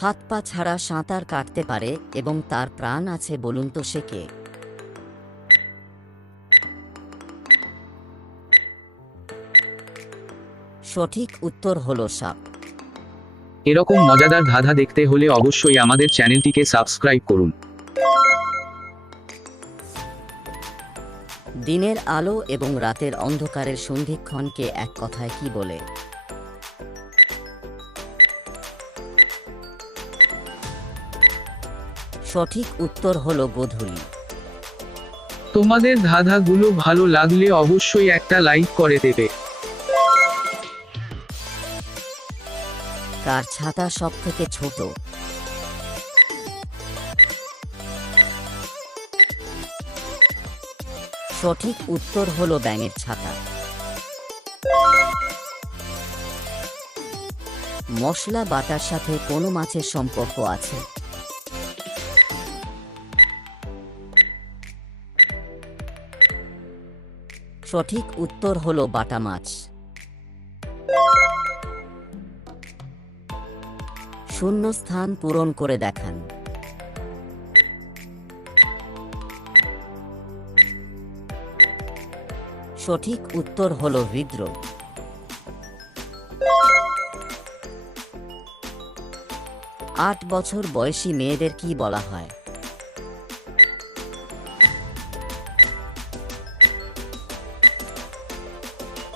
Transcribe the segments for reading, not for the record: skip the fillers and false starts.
হাত পা ছাড়া সাঁতার কাটতে পারে এবং তার প্রাণ আছে, বলুন তো সে কে? সঠিক উত্তর হলো সাপ। এরকম মজাদার ধাঁধা দেখতে হলে অবশ্যই আমাদের চ্যানেলটিকে সাবস্ক্রাইব করুন। দিনের আলো এবং রাতের অন্ধকারের সন্ধিক্ষণকে এক কথায় কি বলে? সঠিক উত্তর হলো গোধূলি। তোমাদের ধাঁধাগুলো ভালো লাগলে অবশ্যই একটা লাইক করে দেবে। কার ছাতা সব থেকে ছোট? সঠিক উত্তর হলো ব্যাঙের ছাতা। মশলা বাটার সাথে কোন মাছের সম্পর্ক আছে? সঠিক উত্তর হলো বাটা মাছ। শূন্যস্থান পূরণ করে দেখান। সঠিক উত্তর হলো হৃদরোগ। আট বছর বয়সী মেয়েদের কি বলা হয়?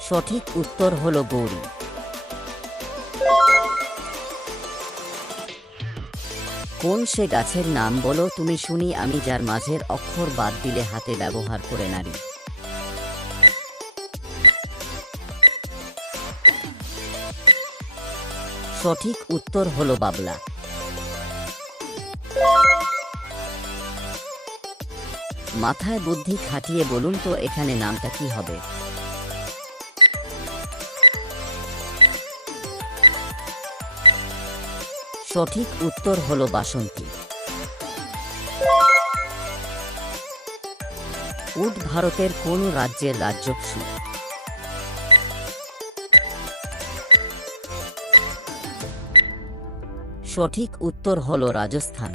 সঠিক উত্তর হলো গৌরী। কোন সে গাছের নাম বলো তুমি শুনি আমি, যার মাঝের অক্ষর বাদ দিলে হাতে ব্যবহার করে নারী? সঠিক উত্তর হলো বাবলা। মাথায় বুদ্ধি খাটিয়ে বলুন তো এখানে নামটা কি হবে? সঠিক উত্তর হলো বাসন্তী। উট ভারতের কোন রাজ্যের রাজ্যপশু? সঠিক উত্তর হলো রাজস্থান।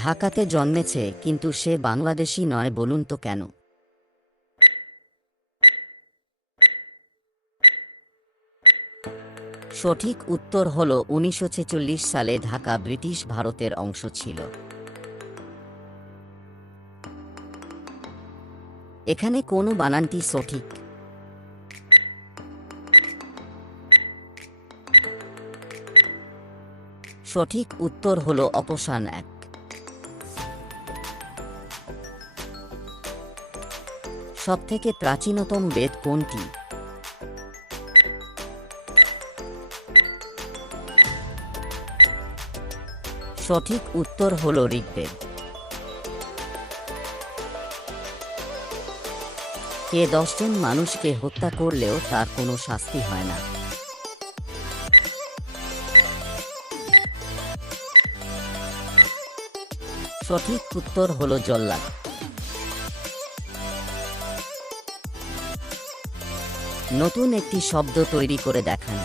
ঢাকাতে জন্মেছে কিন্তু সে বাংলাদেশী নয়, বলুন তো কেন? সঠিক উত্তর হলো 1946 সালে ঢাকা ব্রিটিশ ভারতের অংশ ছিল। এখানে কোন বানানটি সঠিক? সঠিক উত্তর হলো অপসান এক। সবথেকে প্রাচীনতম বেদ কোনটি? সঠিক উত্তর হলো ঋগ্বেদ। কে 10 জন মানুষকে হত্যা করলেও তার কোনো শাস্তি হয় না? সঠিক উত্তর হলো জল্লাদ। নতুন একটি শব্দ তৈরি করে দেখান।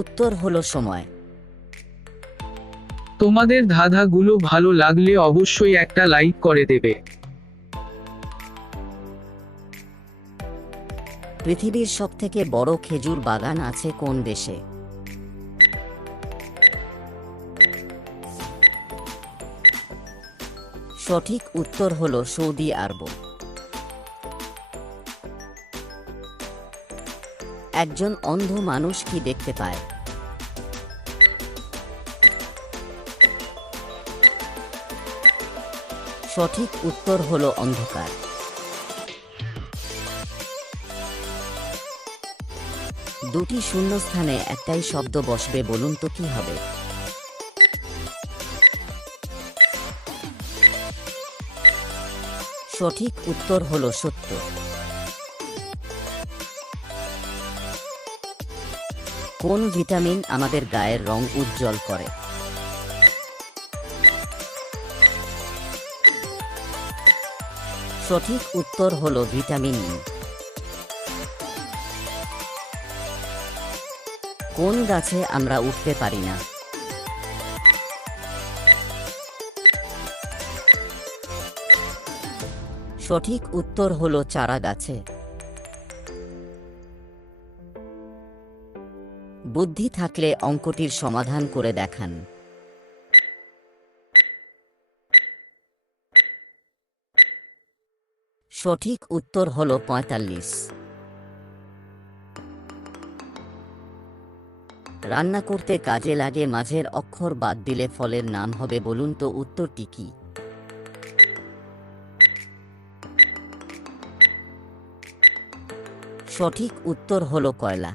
উত্তর হলো সময়। তোমাদের ধাঁধাগুলো ভালো লাগলে অবশ্যই একটা লাইক করে দেবে। পৃথিবীর সবথেকে বড় খেজুর বাগান আছে কোন দেশে? সঠিক উত্তর হলো সৌদি আরব। একজন অন্ধ মানুষ কি দেখতে পায়? সঠিক উত্তর হলো অন্ধকার। দুটি শূন্যস্থানে একটাই শব্দ বসবে, বলুন তো কি হবে? সঠিক উত্তর হলো সত্য। কোন ভিটামিন আমাদের গায়ের রং উজ্জ্বল করে? সঠিক উত্তর হলো ভিটামিন ই। কোন গাছে আমরা উঠতে পারি না? সঠিক উত্তর হলো চারা গাছে। বুদ্ধি থাকলে অঙ্কটির সমাধান করে দেখান। সঠিক উত্তর হলো ৪৫। রান্না করতে কাজে লাগে মাঝের অক্ষর বাদ দিলে ফলের নাম হবে, বলুন তো উত্তরটি কি? সঠিক উত্তর হলো কয়লা।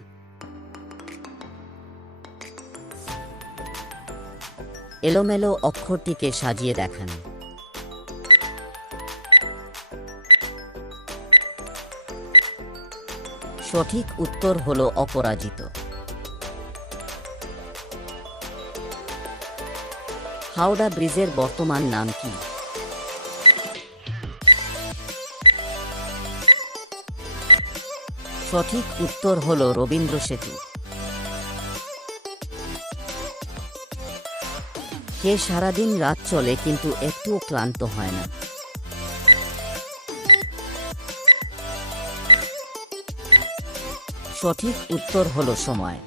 এলোমেলো অক্ষরটিকে সাজিয়ে দেখান। সঠিক উত্তর হলো অপরাজিত। হাওড়া ব্রিজের বর্তমান নাম কি? সঠিক উত্তর হলো রবীন্দ্র সেতু। কে সারাদিন রাত চলে কিন্তু একটুও ক্লান্ত হয় না? সঠিক উত্তর হলো সময়।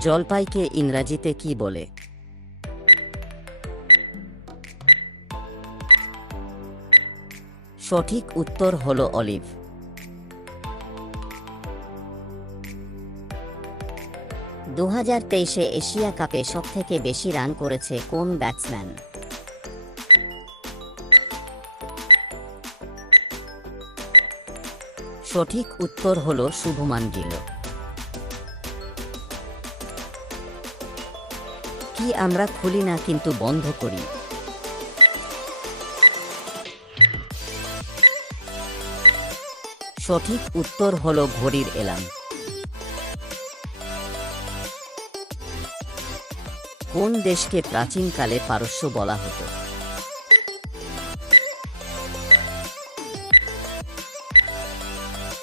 জলপাইকে ইংরাজিতে কি বলে? সঠিক উত্তর হলো অলিভ। দু ২০২৩ এশিয়া কাপে সবথেকে বেশি রান করেছে কোন ব্যাটসম্যান? সঠিক উত্তর হলো শুভমান গিল। কি আমরা খুলি না কিন্তু বন্ধ করি? সঠিক উত্তর হলো ঘড়ির এলার্ম। কোন দেশকে প্রাচীনকালে পারস্য বলা হতো?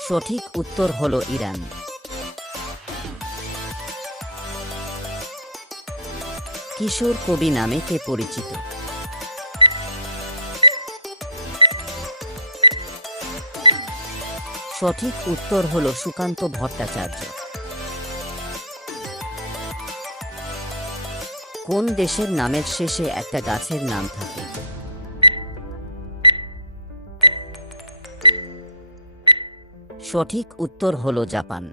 সঠিক উত্তর হলো ইরান। কিশোর কবি নামে কে পরিচিত? সঠিক উত্তর হলো সুকান্ত ভট্টাচার্য। কোন দেশের নামের শেষে একটা গাছের নাম থাকে? সঠিক উত্তর হলো জাপান।